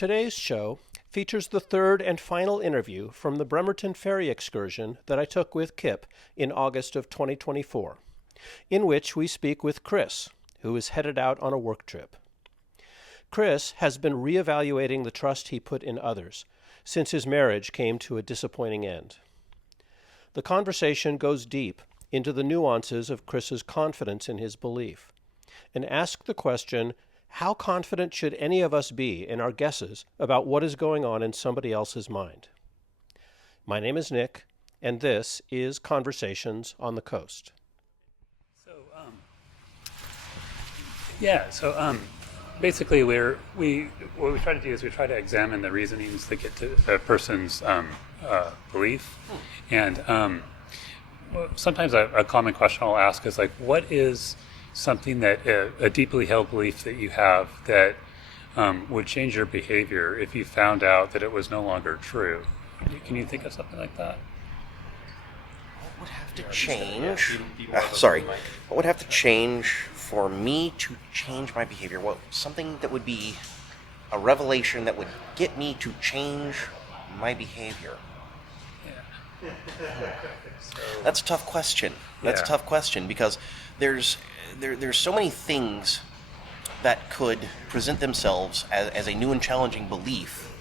Today's show features the third and final interview from the Bremerton Ferry excursion that I took with Kip in August of 2024, in which we speak with Kris, who is headed out on a work trip. Kris has been reevaluating the trust he put in others since his marriage came to a disappointing end. The conversation goes deep into the nuances of Kris's confidence in his belief, and asks the question, how confident should any of us be in our guesses about what is going on in somebody else's mind? My name is Nick, and this is Conversations on the Coast. Basically, what we try to do is we try to examine the reasonings that get to a person's belief, and sometimes a common question I'll ask is like, what is something that a deeply held belief that you have that would change your behavior if you found out that it was no longer true? Can you think of something like that? What would have to change? What would have to change for me to change my behavior? Well, something that would be a revelation that would get me to change my behavior. Yeah. That's a tough question. A tough question because there's so many things that could present themselves as a new and challenging belief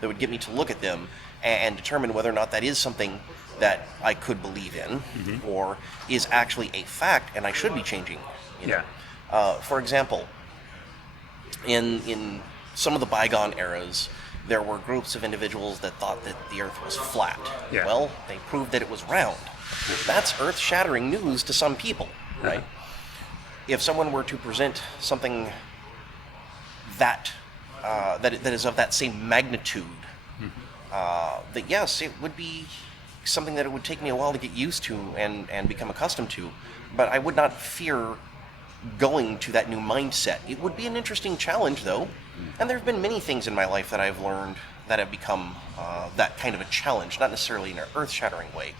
that would get me to look at them and determine whether or not that is something that I could believe in, or is actually a fact and I should be changing. For example, in some of the bygone eras, there were groups of individuals that thought that the Earth was flat. Yeah. Well, they proved that it was round. That's earth-shattering news to some people, right? If someone were to present something that is of that same magnitude, that yes, it would be something that it would take me a while to get used to and become accustomed to, but I would not fear going to that new mindset. It would be an interesting challenge, though, and there have been many things in my life that I've learned that have become that kind of a challenge, not necessarily in an earth-shattering way,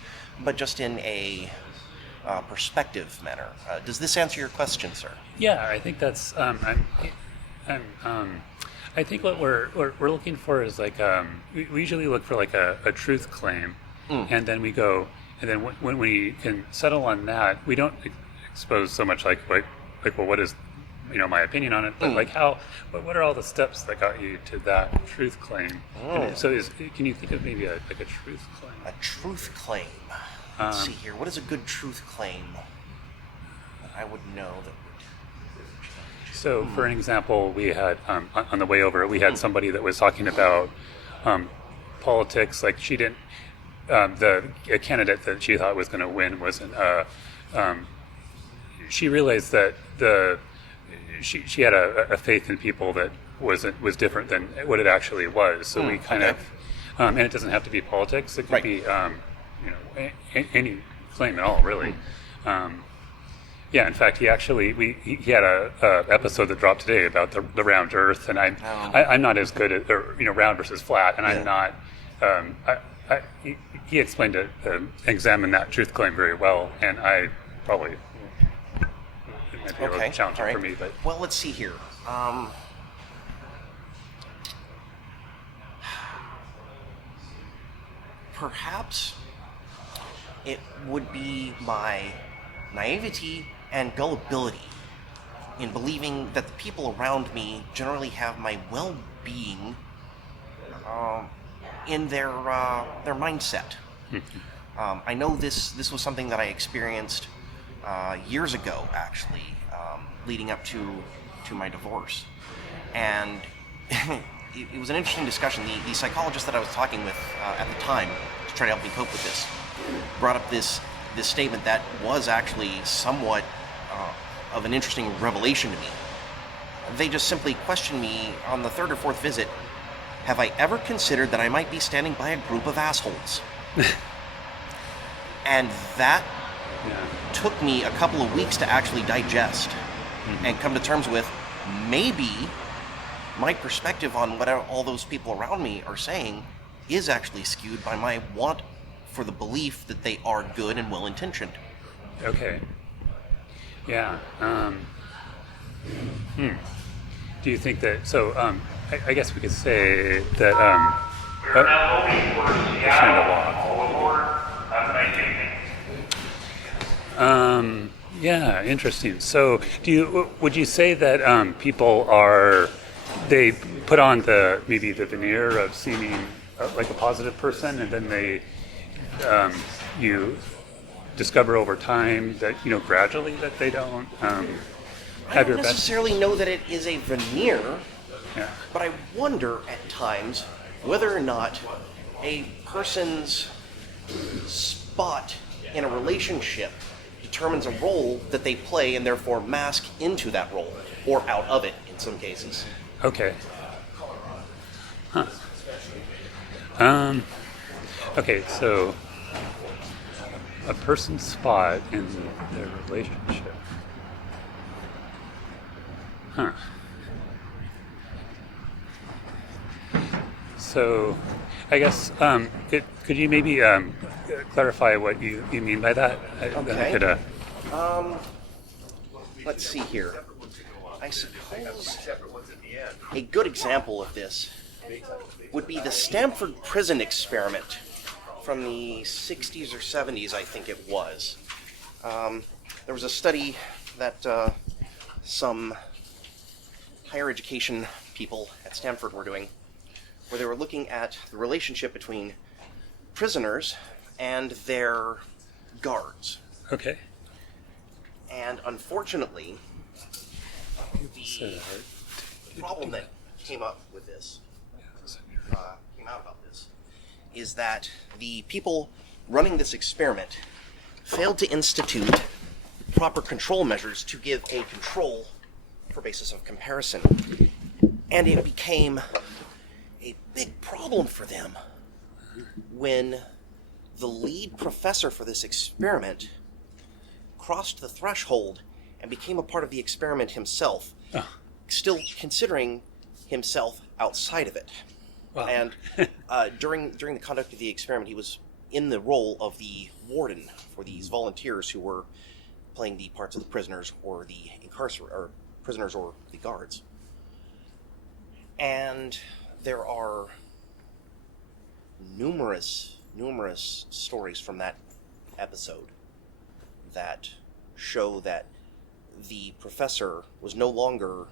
but just in a perspective manner. Does this answer your question, sir? Yeah, I think that's. I think what we're looking for is like we usually look for like a truth claim, and then we go, and then when we can settle on that, we don't expose so much like well, what is my opinion on it, but what are all the steps that got you to that truth claim? So can you think of maybe a truth claim? A truth claim. Let's see here. What is a good truth claim that I would know that would... So, for an example, we had, on the way over, we had somebody that was talking about politics. Like, she didn't... a candidate that she thought was going to win wasn't... she realized that she had a faith in people that was different than what it actually was. So we kind of... and it doesn't have to be politics. It could be... any claim at all, really. In fact, he actually he had a episode that dropped today about the round Earth, and I'm not as good at round versus flat, and I'm not. He explained it, examined that truth claim very well, and I probably it might be a little challenging for me, but well, let's see here. Perhaps it would be my naivety and gullibility in believing that the people around me generally have my well-being in their mindset. I know this was something that I experienced years ago, actually, leading up to my divorce, and it was an interesting discussion. The psychologist that I was talking with at the time to try to help me cope with this brought up this statement that was actually somewhat of an interesting revelation to me. They just simply questioned me on the third or fourth visit, have I ever considered that I might be standing by a group of assholes? And that took me a couple of weeks to actually digest and come to terms with, maybe my perspective on what all those people around me are saying is actually skewed by my want for the belief that they are good and well-intentioned. Okay. Yeah. Do you think that, I guess we could say that trying to walk. Yeah, interesting. So, would you say that people they put on maybe the veneer of seeming like a positive person, and then you discover over time that gradually that they don't I don't necessarily know that it is a veneer, yeah. but I wonder at times whether or not a person's spot in a relationship determines a role that they play and therefore mask into that role or out of it in some cases. Okay. Huh. Okay, so a person's spot in their relationship. Huh. So, I guess, could you maybe clarify what you mean by that? Okay. Let's see here. I suppose a good example of this would be the Stanford prison experiment from the 60s or 70s, I think it was. There was a study that some higher education people at Stanford were doing, where they were looking at the relationship between prisoners and their guards. Okay. And unfortunately, the problem that came out about this, is that the people running this experiment failed to institute proper control measures to give a control for basis of comparison. And it became a big problem for them when the lead professor for this experiment crossed the threshold and became a part of the experiment himself, still considering himself outside of it. Wow. And during the conduct of the experiment, he was in the role of the warden for these volunteers who were playing the parts of the prisoners or the prisoners or the guards. And there are numerous stories from that episode that show that the professor was no longer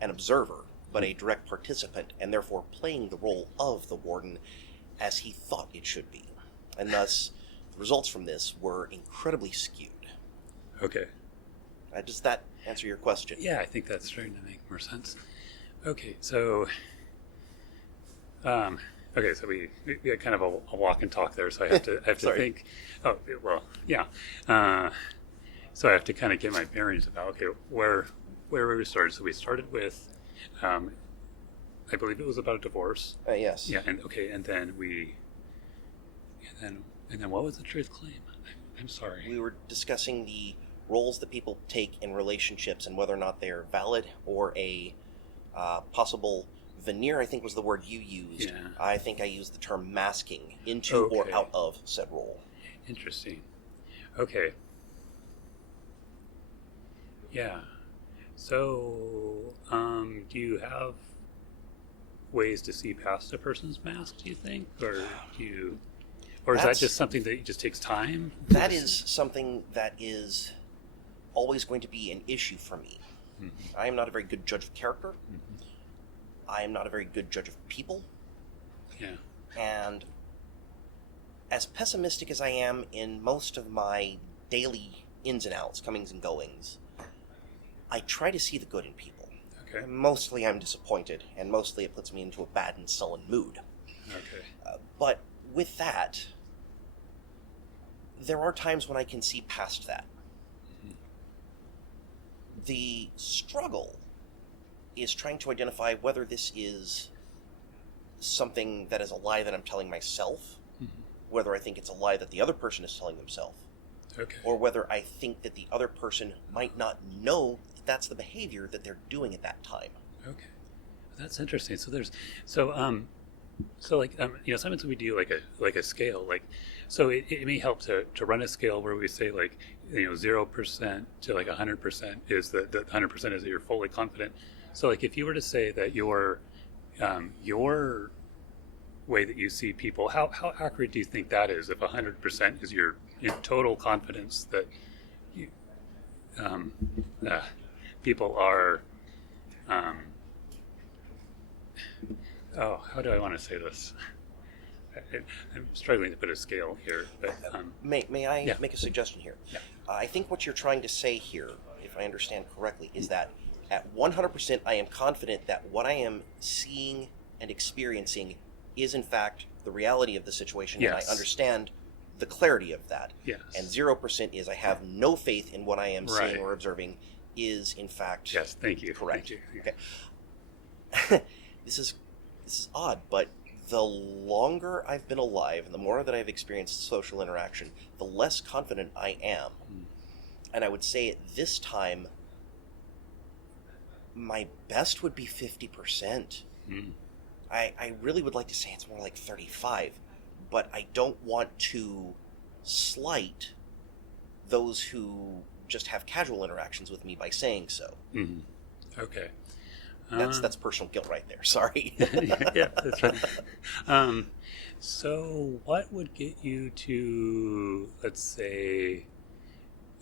an observer, but a direct participant, and therefore playing the role of the warden as he thought it should be. And thus, the results from this were incredibly skewed. Okay. Does that answer your question? Yeah, I think that's starting to make more sense. Okay, so we had kind of a walk and talk there, so I have to think. Oh, well, yeah. So I have to kind of get my bearings about where we started. So we started with, I believe it was about a divorce. Yes. Yeah, and then what was the truth claim? I'm sorry. We were discussing the roles that people take in relationships and whether or not they're valid or a possible veneer, I think was the word you used. Yeah. I think I used the term masking into or out of said role. Interesting. Okay. Yeah. So, do you have ways to see past a person's mask, do you think? Or is that just something that just takes time? That is something that is always going to be an issue for me. Mm-hmm. I am not a very good judge of character. Mm-hmm. I am not a very good judge of people. Yeah. And as pessimistic as I am in most of my daily ins and outs, comings and goings, I try to see the good in people. Okay. Mostly I'm disappointed, and mostly it puts me into a bad and sullen mood. Okay. But with that, there are times when I can see past that. Mm-hmm. The struggle is trying to identify whether this is something that is a lie that I'm telling myself, mm-hmm. whether I think it's a lie that the other person is telling themselves, or whether I think that the other person might not know that that's the behavior that they're doing at that time. Okay, that's interesting. So sometimes we do like a scale, so it may help to run a scale where we say 0% to 100% is that 100% is that you're fully confident. So if you were to say that your way that you see people, how accurate do you think that is? If 100% is your total confidence that you, people are, how do I want to say this? I'm struggling to put a scale here. But, may I make a suggestion here? Yeah. I think what you're trying to say here, if I understand correctly, is that at 100% I am confident that what I am seeing and experiencing is in fact the reality of the situation, yes. and I understand the clarity of that. Yes. And 0% is I have no faith in what I am right. seeing or observing is in fact yes, thank you. correct. Thank you. Okay. This is odd, but the longer I've been alive and the more that I've experienced social interaction, the less confident I am. And I would say at this time, my best would be 50%. I really would like to say it's more like 35, but I don't want to slight those who just have casual interactions with me by saying so. Mm-hmm. Okay. That's personal guilt right there. Sorry. Yeah, that's right. So what would get you to, let's say,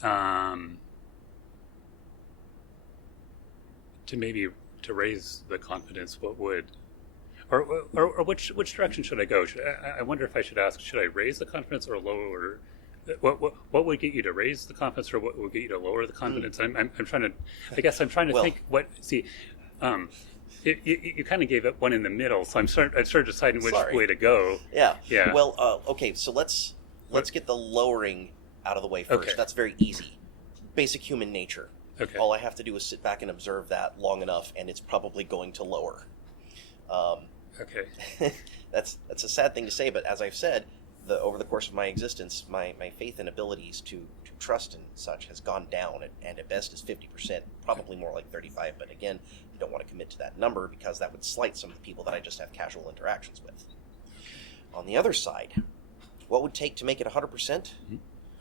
to raise the confidence? What would, or which direction should I go? I wonder if I should ask, should I raise the confidence or lower? What would get you to raise the confidence, or what would get you to lower the confidence? I'm trying to, I guess I'm trying to think what, see, you kind of gave it one in the middle, so I'm sort of deciding which way to go. Yeah. Yeah. Well, okay, so let's get the lowering out of the way first. Okay. That's very easy. Basic human nature. Okay. All I have to do is sit back and observe that long enough, and it's probably going to lower. Okay. That's a sad thing to say, but as I've said, over the course of my existence, my faith and abilities to trust and such has gone down, and at best is 50%, probably more like 35. But again, I don't want to commit to that number because that would slight some of the people that I just have casual interactions with. On the other side, what would it take to make it 100%?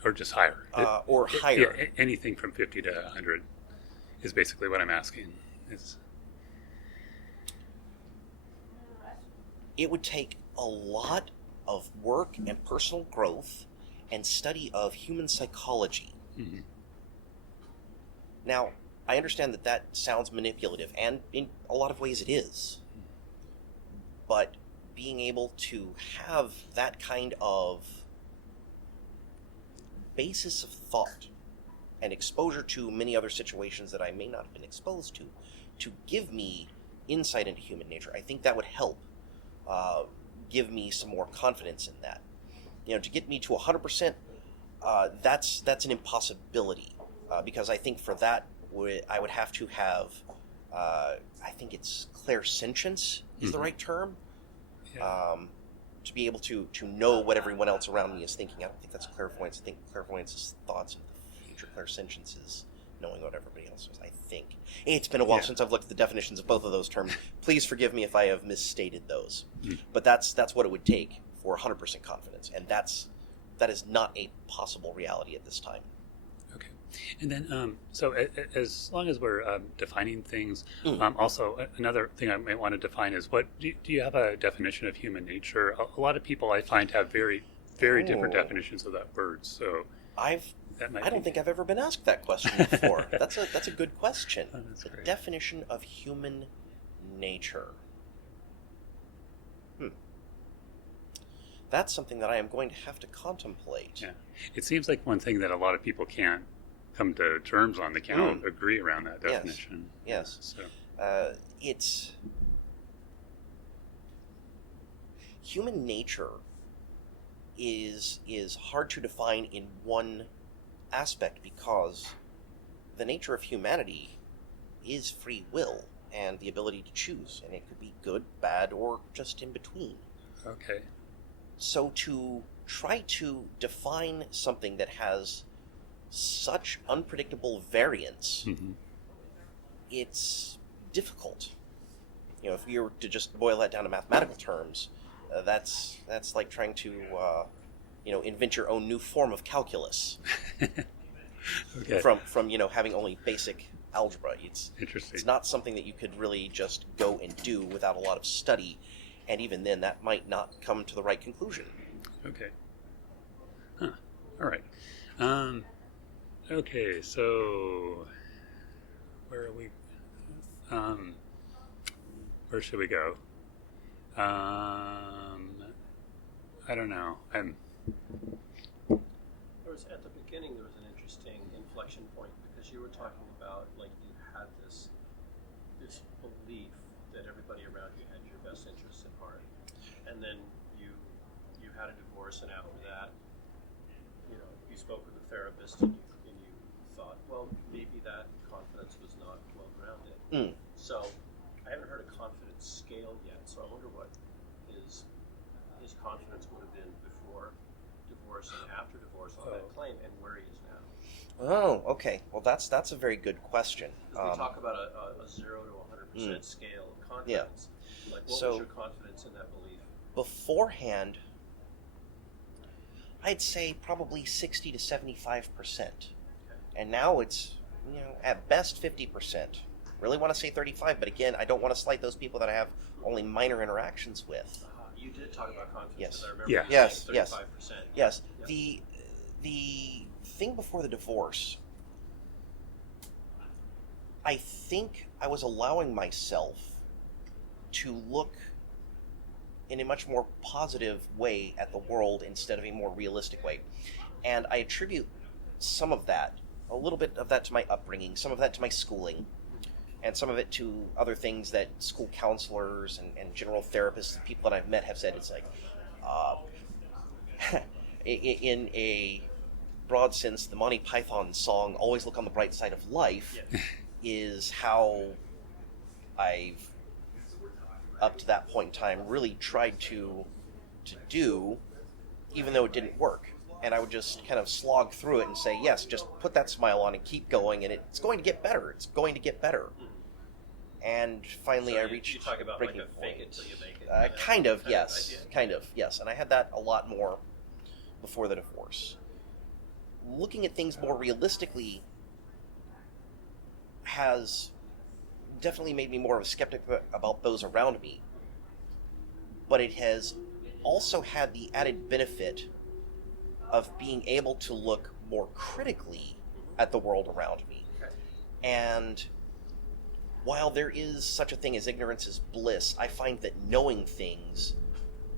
Or just higher. Or higher. Yeah, anything from 50 to 100 is basically what I'm asking. It would take a lot of work and personal growth and study of human psychology. Mm-hmm. Now, I understand that sounds manipulative, and in a lot of ways it is. But being able to have that kind of basis of thought and exposure to many other situations that I may not have been exposed to give me insight into human nature, I think that would help give me some more confidence in that. To get me to 100%, that's an impossibility, because I think for that I would have to have, I think it's clairsentience is the right term, to be able to know what everyone else around me is thinking. I don't think that's clairvoyance. I think clairvoyance is thoughts of the future. Clairsentience is knowing what everybody else is, I think. It's been a while since I've looked at the definitions of both of those terms. Please forgive me if I have misstated those. But that's what it would take for 100% confidence, and that is not a possible reality at this time. Okay. And then, so as long as we're defining things, also another thing I might want to define is what do you have a definition of human nature? A lot of people I find have very, very different definitions of that word. So I don't think I've ever been asked that question before. That's a good question. Oh, that's great. Definition of human nature. That's something that I am going to have to contemplate. Yeah, it seems like one thing that a lot of people can't come to terms on. They can't agree around that definition. Yes. So it's human nature is hard to define in one aspect because the nature of humanity is free will and the ability to choose, and it could be good, bad, or just in between. Okay. So to try to define something that has such unpredictable variance, it's difficult. If we were to just boil that down to mathematical terms, that's like trying to invent your own new form of calculus. Okay. From having only basic algebra. It's Interesting. It's not something that you could really just go and do without a lot of study, and even then, that might not come to the right conclusion. Okay. Huh. All right. Okay, so where are we? Where should we go? I don't know. At the beginning, there was an interesting inflection point because you were talking about like you had this belief that everybody around you had your best interests at heart, and then you had a divorce, and after that, you spoke with a therapist, and you thought, well, maybe that confidence was not well grounded. So I haven't heard a confidence scale yet. So I wonder what his confidence would have been before divorce and after divorce on that claim, and where he is now. Oh, okay. Well, that's a very good question. Because we talk about a 0 to 100% scale of confidence. Yeah. Like, what was your confidence in that belief? Beforehand, I'd say probably 60 to 75%. Okay. And now it's, at best 50%. Really want to say 35, but again, I don't want to slight those people that I have only minor interactions with. You did talk about confidence. Yes. I remember Yes. you saying 35%. Yes. Yeah. The thing before the divorce, I think I was allowing myself to look in a much more positive way at the world instead of a more realistic way. And I attribute some of that, a little bit of that to my upbringing, some of that to my schooling, and some of it to other things that school counselors and general therapists, people that I've met have said. It's like, in a broad sense, the Monty Python song, Always Look on the Bright Side of Life, is how I've, up to that point in time, really tried to do, even though it didn't work. And I would just kind of slog through it and say, yes, just put that smile on and keep going, and it's going to get better. It's going to get better. And finally, I reached you talk about breaking like a point. fake it till you make it. Kind of, yes. And I had that a lot more before the divorce. Looking at things more realistically has definitely made me more of a skeptic about those around me. But it has also had the added benefit of being able to look more critically at the world around me. Okay. And while there is such a thing as ignorance is bliss, I find that knowing things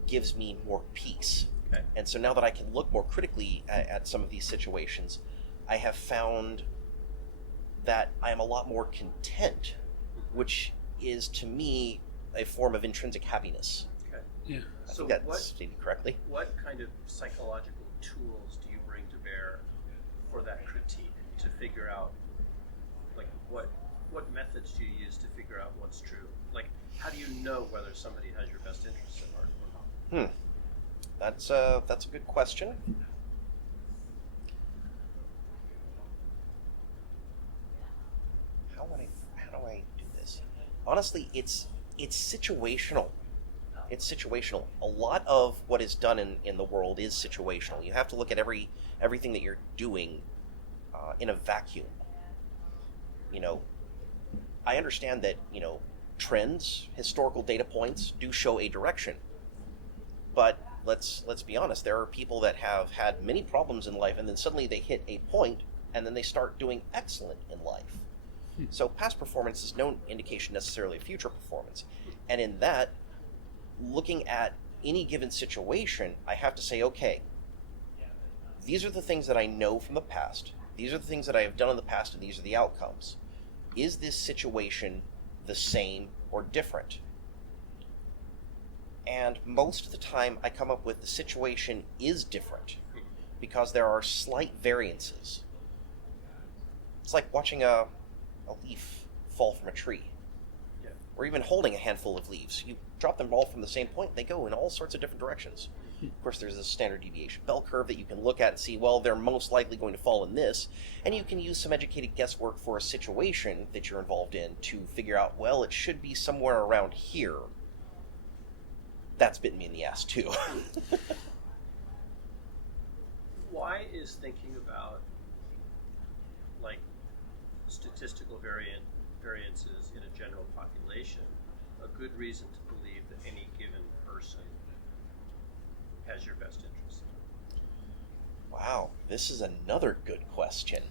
gives me more peace. Okay. And so now that I can look more critically at some of these situations, I have found that I am a lot more content, which is to me a form of intrinsic happiness. Okay. Yeah. I think that's stated correctly. What kind of psychological tools do you bring to bear for that critique to figure out, like, what methods do you use to figure out what's true? Like, how do you know whether somebody has your best interests at heart or not? That's a good question. How do I do this? Honestly, it's situational. It's situational. A lot of what is done in the world is situational. You have to look at everything that you're doing in a vacuum. I understand that, trends, historical data points do show a direction. But let's be honest, there are people that have had many problems in life and then suddenly they hit a point and then they start doing excellent in life. So past performance is no indication necessarily of future performance. And in that, looking at any given situation, I have to say, okay, these are the things that I know from the past. These are the things that I have done in the past, and these are the outcomes. Is this situation the same or different? And most of the time, I come up with the situation is different because there are slight variances. It's like watching a leaf fall from a tree, or even holding a handful of leaves. You drop them all from the same point, they go in all sorts of different directions. Of course, there's a standard deviation bell curve that you can look at and see, well, they're most likely going to fall in this, and you can use some educated guesswork for a situation that you're involved in to figure out, well, it should be somewhere around here. That's bitten me in the ass, too. Why is thinking about, like, statistical variances in a general population a good reason to believe that any given person has your best interest? Wow, this is another good question.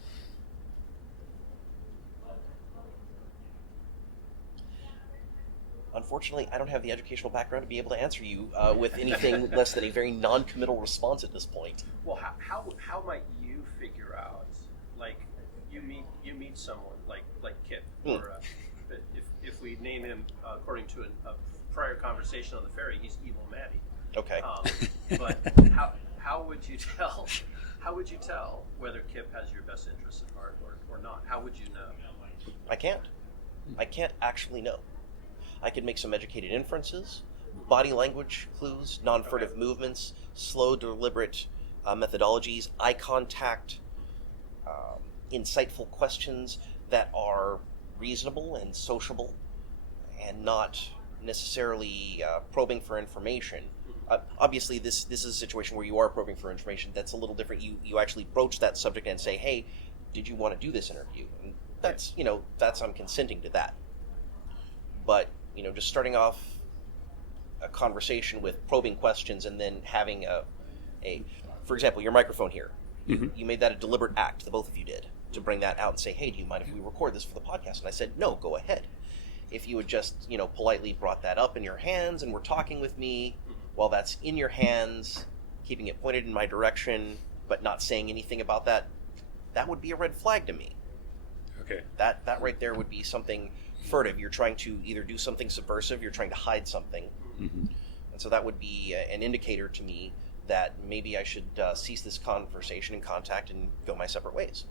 Unfortunately, I don't have the educational background to be able to answer you with anything less than a very non-committal response at this point. Well, how might you figure out, like, you meet someone like Kip, or if we name him according to a prior conversation on the ferry, he's Evil Maddie. Okay. But how would you tell? How would you tell whether Kip has your best interests at heart or not? How would you know? I can't. I can't actually know. I could make some educated inferences, body language clues, non-furtive movements, slow, deliberate methodologies, eye contact, insightful questions that are reasonable and sociable and not necessarily probing for information. Obviously, this is a situation where you are probing for information. That's a little different. You actually broach that subject and say, hey, did you want to do this interview? And that's, I'm consenting to that. But, just starting off a conversation with probing questions and then having for example, your microphone here. Mm-hmm. You made that a deliberate act, the both of you did, to bring that out and say, hey, do you mind if we record this for the podcast? And I said, no, go ahead. If you had just, politely brought that up in your hands and were talking with me while that's in your hands, keeping it pointed in my direction, but not saying anything about that, that would be a red flag to me. Okay. That right there would be something furtive. You're trying to either do something subversive, you're trying to hide something. Mm-hmm. And so that would be an indicator to me that maybe I should cease this conversation and contact and go my separate ways.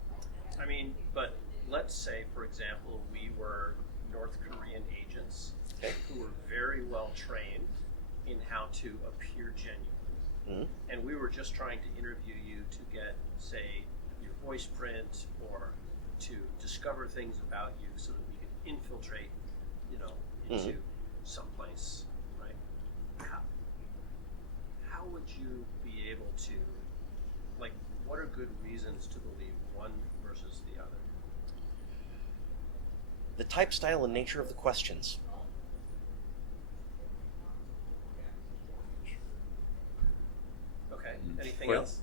I mean, but let's say, for example, we were North Korean agents who were very well trained in how to appear genuine. Mm-hmm. And we were just trying to interview you to get, say, your voice print or to discover things about you so that we could infiltrate, into Mm-hmm. someplace, right? How would you be able to, what are good reasons to believe one versus the other? The type, style, and nature of the questions. Okay. Anything else?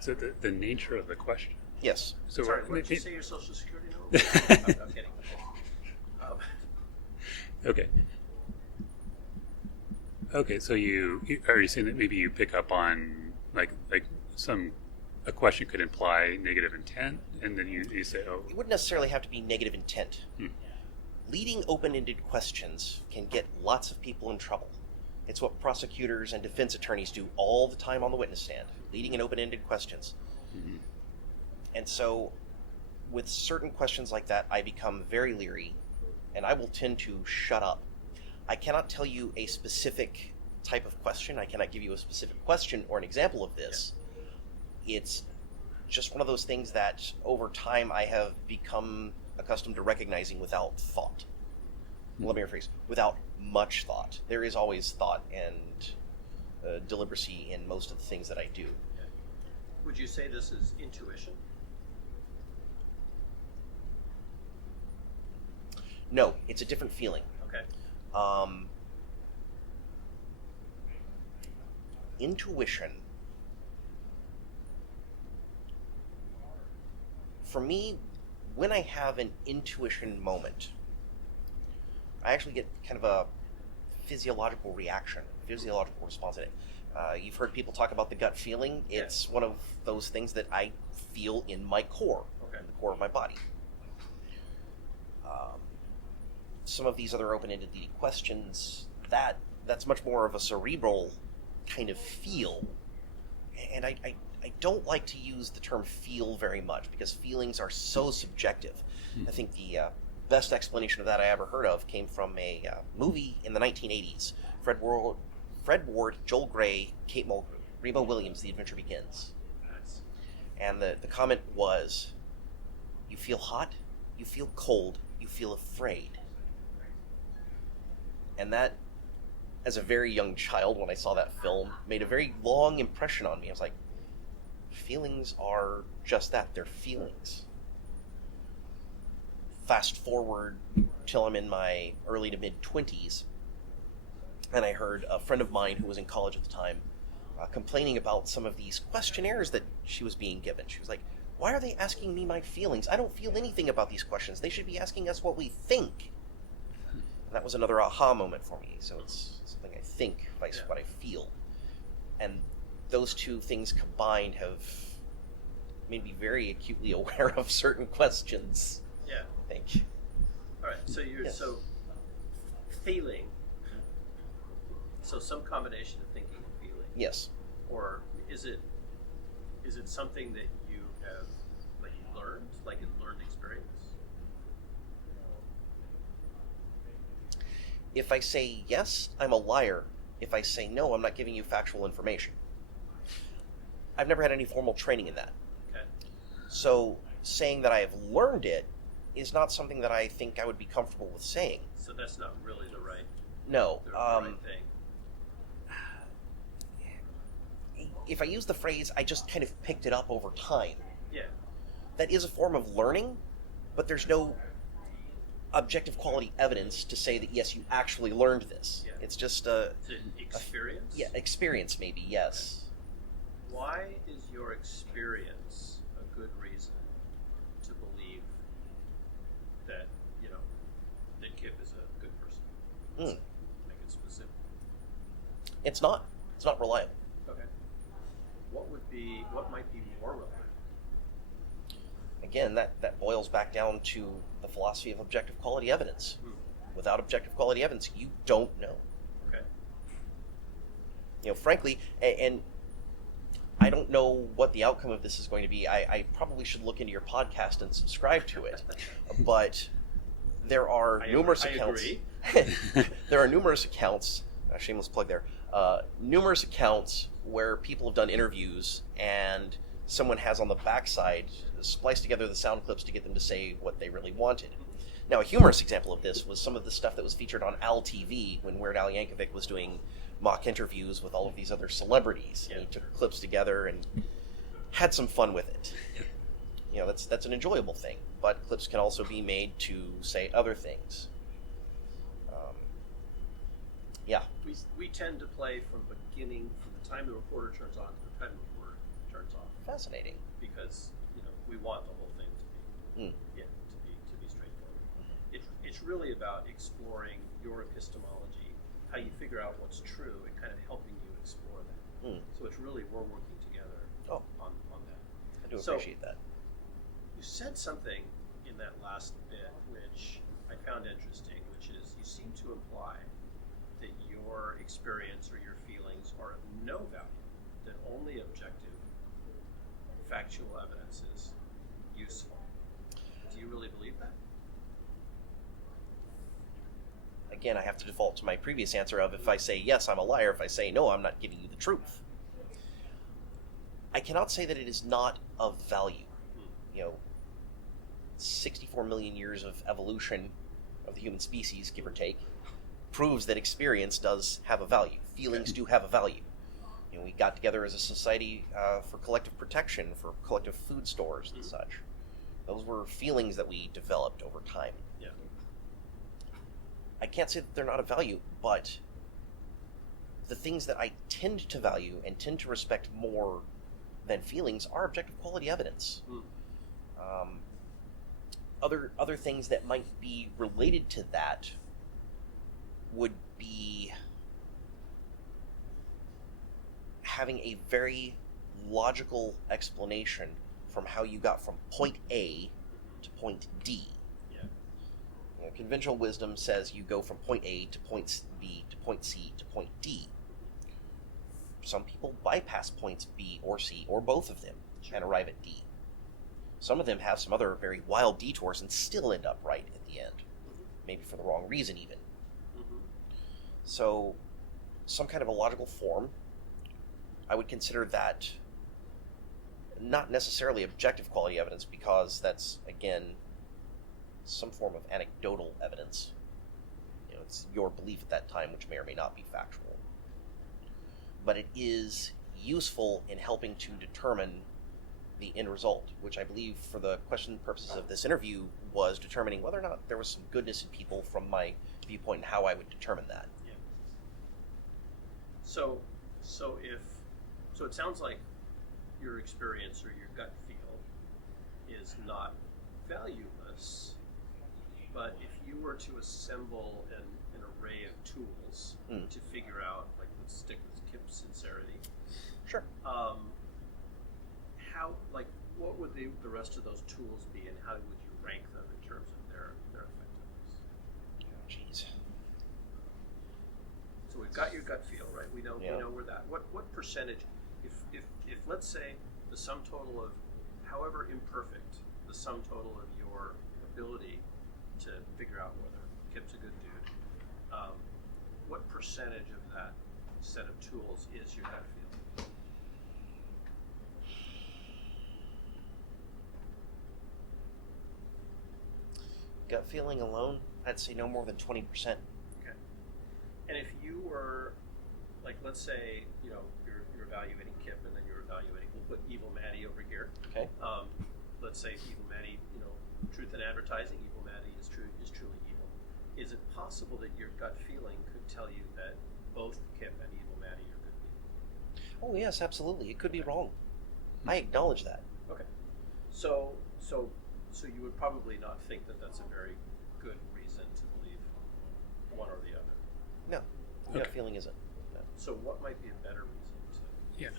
So the nature of the question. Yes. So Sorry, what did you say your social security number was? I'm kidding. Okay. Okay, so are you saying that maybe you pick up on a question could imply negative intent, and then you say, oh, It wouldn't necessarily have to be negative intent. Leading open-ended questions can get lots of people in trouble. It's what prosecutors and defense attorneys do all the time on the witness stand, leading and open-ended questions. mm-hmm. And so with certain questions like that, I become very leery, and I will tend to shut up. I cannot tell you a specific type of question. I cannot give you a specific question or an example of this. Yeah. It's just one of those things that over time I have become accustomed to recognizing without thought. Let me rephrase, without much thought. There is always thought and deliberacy in most of the things that I do. Would you say this is intuition? No, it's a different feeling. Okay. Intuition, for me, when I have an intuition moment, I actually get kind of a physiological reaction, physiological response to it. You've heard people talk about the gut feeling. It's one of those things that I feel in my core, in the core of my body. Some of these other open-ended leading questions, that's much more of a cerebral kind of feel. And I don't like to use the term feel very much because feelings are so subjective. I think the best explanation of that I ever heard of came from a movie in the 1980s. Fred Ward, Joel Grey, Kate Mulgrew, Reba Williams, The Adventure Begins. Nice. And the comment was, you feel hot, you feel cold, you feel afraid. And that, as a very young child, when I saw that film, made a very long impression on me. I was like, feelings are just that, they're feelings. fast forward till I'm in my early to mid-20s, and I heard a friend of mine who was in college at the time complaining about some of these questionnaires that she was being given. She was like, why are they asking me my feelings? I don't feel anything about these questions. They should be asking us what we think. And that was another aha moment for me. So it's something I think, vice what I feel. And those two things combined have made me very acutely aware of certain questions. Yeah. I think. All right. So you're so feeling. So some combination of thinking and feeling. Yes. Or is it something that you have learned, like in learned experience? If I say yes, I'm a liar. If I say no, I'm not giving you factual information. I've never had any formal training in that. Okay. So saying that I have learned it is not something that I think I would be comfortable with saying. So that's not really the right right thing. If I use the phrase, I just kind of picked it up over time. Yeah. That is a form of learning, but there's no objective quality evidence to say that, yes, you actually learned this. Yeah. It's just Is it an experience? Experience maybe, yes. Why is your experience a good reason to believe that, that Kip is a good person? Make it specific. It's not. It's not reliable. Okay. What might be more relevant? Again, that boils back down to the philosophy of objective quality evidence. Without objective quality evidence, you don't know. Okay. Frankly, and I don't know what the outcome of this is going to be. I probably should look into your podcast and subscribe to it. But there are numerous accounts. Agree. There are numerous accounts. Shameless plug there. Numerous accounts where people have done interviews and someone has on the backside spliced together the sound clips to get them to say what they really wanted. Now, a humorous example of this was some of the stuff that was featured on Al TV when Weird Al Yankovic was doing mock interviews with all of these other celebrities. Yeah. And he took clips together and had some fun with it. That's an enjoyable thing. But clips can also be made to say other things. We tend to play from the time the recorder turns on to the time the recorder turns off. Fascinating. Because we want the whole thing to be straightforward. It's really about exploring your epistemology, how you figure out what's true, and kind of helping you explore that. So it's really we're working together on that. I do appreciate that. You said something in that last bit which I found interesting, which is you seem to imply that your experience or your feelings are of no value, that only objective, factual evidence is useful. Do you really believe that? Again, I have to default to my previous answer of if I say yes, I'm a liar. If I say no, I'm not giving you the truth. I cannot say that it is not of value. 64 million years of evolution of the human species, give or take, proves that experience does have a value. Feelings do have a value. We got together as a society for collective protection, for collective food stores and such. Those were feelings that we developed over time. Yeah. I can't say that they're not of value, but the things that I tend to value and tend to respect more than feelings are objective quality evidence. Other things that might be related to that would be having a very logical explanation from how you got from point A to point D. Yeah. Conventional wisdom says you go from point A to point B to point C to point D. Some people bypass points B or C or both of them and arrive at D. Some of them have some other very wild detours and still end up right at the end, maybe for the wrong reason even. So, some kind of a logical form, I would consider that not necessarily objective quality evidence because that's, again, some form of anecdotal evidence. It's your belief at that time, which may or may not be factual. But it is useful in helping to determine the end result, which I believe for the question purposes of this interview was determining whether or not there was some goodness in people from my viewpoint and how I would determine that. Yeah. So it sounds like your experience or your gut feel is not valueless, but if you were to assemble an array of tools to figure out, like, let's stick with Kip's sincerity. Sure. What would the rest of those tools be, and how would you rank them in terms of their effectiveness? Oh, jeez. So we've got your gut feel, right? We know where that. What percentage? If let's say the sum total of, however imperfect, the sum total of your ability to figure out whether Kip's a good dude, what percentage of that set of tools is your gut feel? Gut feeling alone, I'd say no more than 20%. Okay. And if you were, like, let's say, you're evaluating Kip, and then you're evaluating, we'll put Evil Maddie over here. Okay. Let's say Evil Maddie, truth in advertising, Evil Maddie is truly evil. Is it possible that your gut feeling could tell you that both Kip and Evil Maddie are good people? Oh, yes, absolutely. It could be wrong. I acknowledge that. Okay. So you would probably not think that that's a very good reason to believe one or the other. No. Gut feeling isn't. No. So what might be a better reason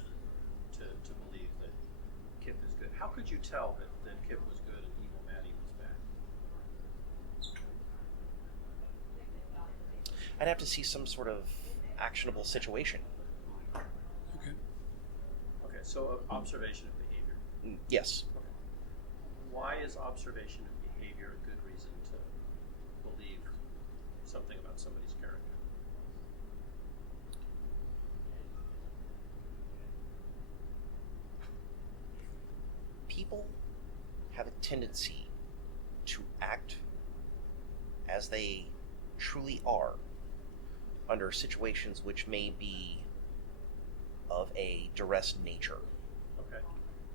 to believe that Kip is good? How could you tell that Kip was good and Evil Maddie was bad? I'd have to see some sort of actionable situation. Okay, so observation of behavior. Yes. Okay. Why is observation of behavior a good reason to believe something about somebody's character? People have a tendency to act as they truly are under situations which may be of a duress nature. Okay.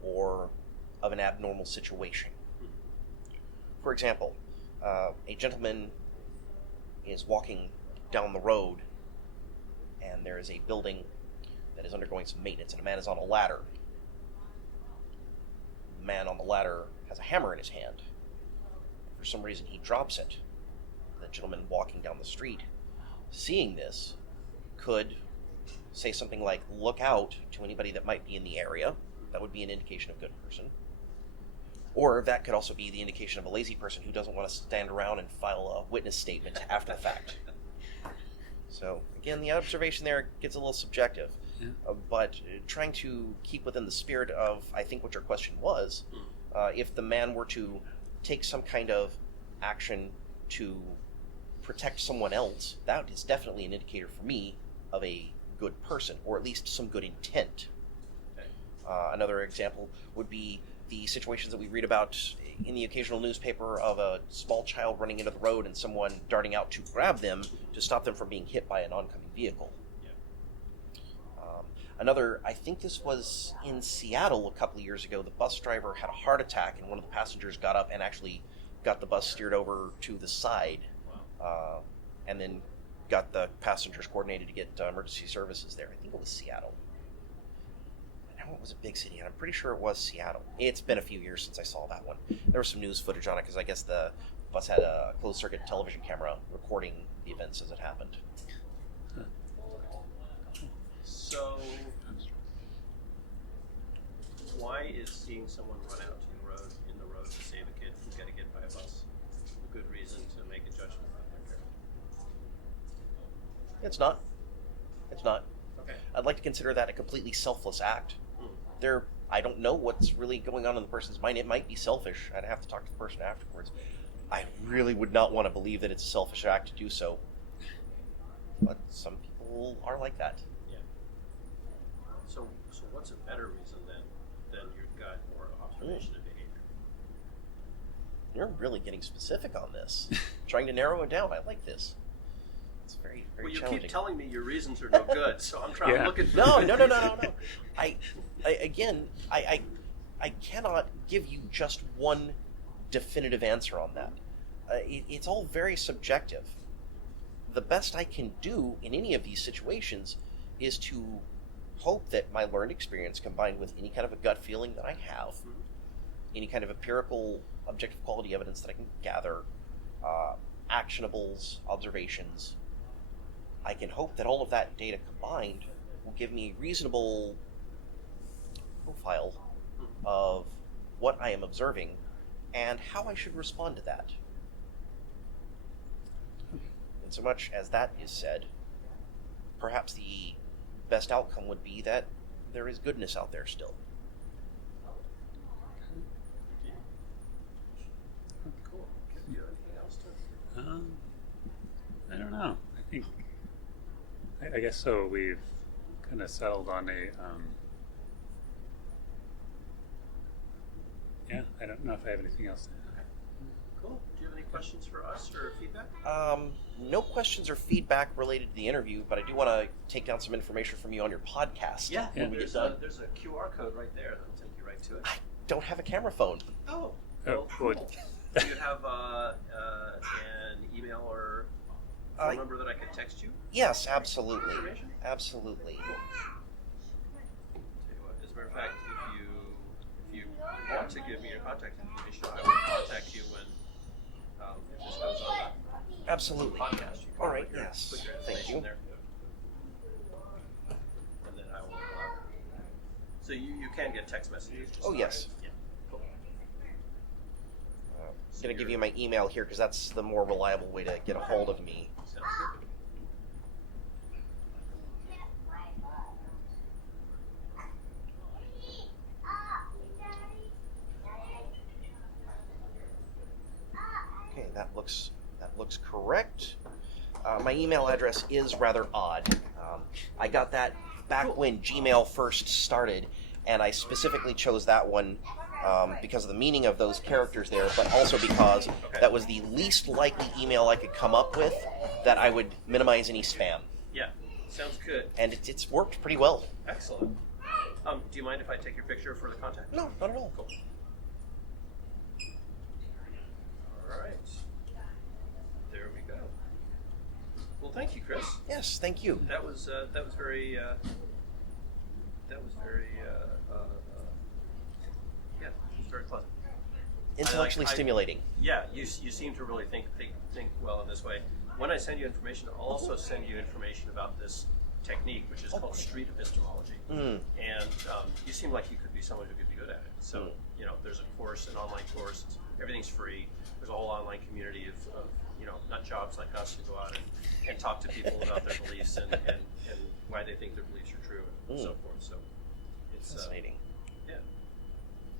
Or of an abnormal situation. For example, a gentleman is walking down the road, and there is a building that is undergoing some maintenance, and a man is on a ladder. The man on the ladder has a hammer in his hand. For some reason, he drops it. The gentleman walking down the street, seeing this, could say something like, "Look out," to anybody that might be in the area. That would be an indication of a good person. Or that could also be the indication of a lazy person who doesn't want to stand around and file a witness statement after the fact. So, again, the observation there gets a little subjective. Yeah. But trying to keep within the spirit of, I think, what your question was, if the man were to take some kind of action to protect someone else, that is definitely an indicator for me of a good person, or at least some good intent. Okay. Another example would be the situations that we read about in the occasional newspaper of a small child running into the road and someone darting out to grab them to stop them from being hit by an oncoming vehicle. Yeah. Another, I think this was in Seattle a couple of years ago, the bus driver had a heart attack and one of the passengers got up and actually got the bus steered over to the side. Wow. And then got the passengers coordinated to get emergency services there. I think it was Seattle. I know it was a big city, and I'm pretty sure it was Seattle. It's been a few years since I saw that one. There was some news footage on it, because I guess the bus had a closed-circuit television camera recording the events as it happened. So, why is seeing someone run out in the road to save a kid from getting hit by a bus a good reason to make a judgment about their character? It's not. It's not. Okay. I'd like to consider that a completely selfless act. I don't know what's really going on in the person's mind. It might be selfish. I'd have to talk to the person afterwards. I really would not want to believe that it's a selfish act to do so. But some people are like that. Yeah. So what's a better reason than your gut or observation of behavior? You're really getting specific on this. Trying to narrow it down. I like this. It's very, very Well, you challenging. keep telling me your reasons are no good, so I'm trying to look at No. I cannot give you just one definitive answer on that. It's all very subjective. The best I can do in any of these situations is to hope that my learned experience combined with any kind of a gut feeling that I have, any kind of empirical, objective quality evidence that I can gather, actionables, observations, I can hope that all of that data combined will give me a reasonable profile of what I am observing and how I should respond to that. And so much as that is said, perhaps the best outcome would be that there is goodness out there still. Cool. Do you have anything else to? I don't know. I think, I guess so. We've kind of settled on a, yeah, I don't know if I have anything else to add. Cool. Do you have any questions for us or feedback? No questions or feedback related to the interview, but I do want to take down some information from you on your podcast. Yeah, when we there's get done. there's a QR code right there that'll take you right to it. I don't have a camera phone. Oh, Oh, cool. cool. Do you have an email or phone number that I could text you? Yes, absolutely. Information? Absolutely. Tell you what, as a matter of fact, if you want to give me your contact information, I will contact you when if this goes on the Absolutely. podcast. You can All right, put your- yes. put your Thank information you. there. And then I will. So you can get text messages. Just Oh, not- yes. Yeah. Cool. I'm going to give you my email here because that's the more reliable way to get a hold of me. Sounds good. Okay, that looks correct. My email address is rather odd. I got that back when Gmail first started, and I specifically chose that one because of the meaning of those characters there, but also because that was the least likely email I could come up with that I would minimize any spam. Yeah. Sounds good. And it's worked pretty well. Excellent. Do you mind if I take your picture for the contact? No, not at all. Cool. All right. There we go. Well, thank you, Kris. Yes, thank you. That was very yeah, it was very pleasant. Intellectually stimulating. Yeah, you seem to really think well in this way. When I send you information, I'll also send you information about this technique, which is called street epistemology. And you seem like you could be someone who could be good at it. So, there's a course, an online course. Everything's free. There's a whole online community of nut jobs like us who go out and talk to people about their beliefs and why they think their beliefs are true and so forth. So it's Fascinating. yeah.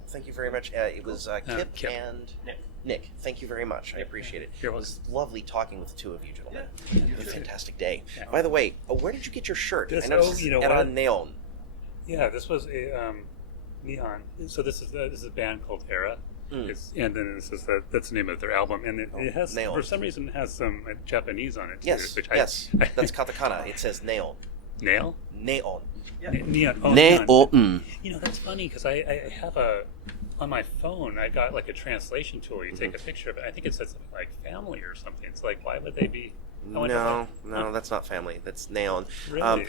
Thank you very much. It was Kip Kip. and Nick. Nick. Thank you very much. I appreciate it. You're It was lovely talking with the two of you gentlemen. Yeah. It was a too. fantastic day. Yeah. By the way, where did you get your shirt? This- I noticed oh, it's you know Era what? Neon. Yeah, this was a neon. So this is a band called Era. And then this is that's the name of their album, and it has Neon. for some reason it has some Japanese on it too. Yes, Which yes. That's katakana. It says neon. Nail. Neon. Yeah. Neon. Oh, neon. Neon. That's funny because I have on my phone I got like a translation tool. You take a picture of it. I think it says something like family or something. It's like, why would they be? No, that's not family. That's neon. Really?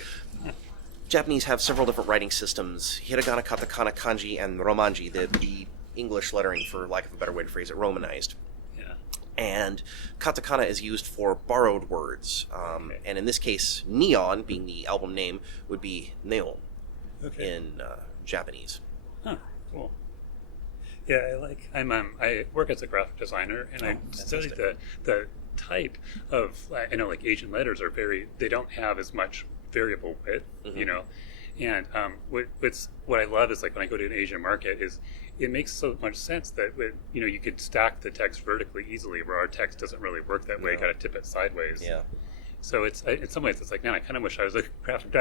Japanese have several different writing systems: hiragana, katakana, kanji, and romanji. The English lettering, for lack of a better way to phrase it, romanized. Yeah. And katakana is used for borrowed words. And in this case, neon, being the album name, would be neon in Japanese. Huh. Cool. Yeah, I work as a graphic designer, and I study the type of, I know like Asian letters are they don't have as much variable width, and what I love is like when I go to an Asian market is it makes so much sense that you could stack the text vertically easily, where our text doesn't really work that way. You got to tip it sideways. Yeah. So it's in some ways it's like, man, I kind of wish I was a graphic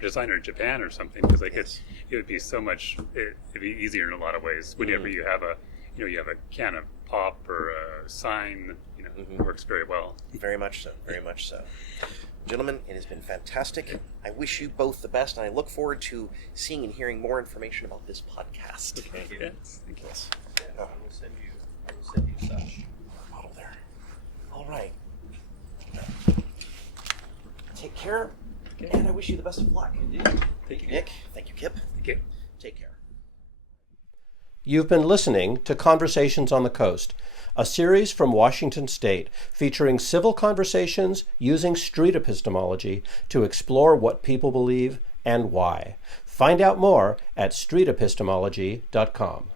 designer in Japan or something, because it would be so much. It'd be easier in a lot of ways. Whenever you have a can of pop or a sign, it works very well. Very much so. Very much so. Gentlemen, it has been fantastic. I wish you both the best, and I look forward to seeing and hearing more information about this podcast. Okay. Yes. Thank you. Yes. Yeah, I will send you will send you such. Model there. All right. Take care, and I wish you the best of luck. Indeed. Thank you, Nick. Thank you, Kip. Okay. Take care. You've been listening to Conversations on the Coast, a series from Washington State featuring civil conversations using street epistemology to explore what people believe and why. Find out more at streetepistemology.com.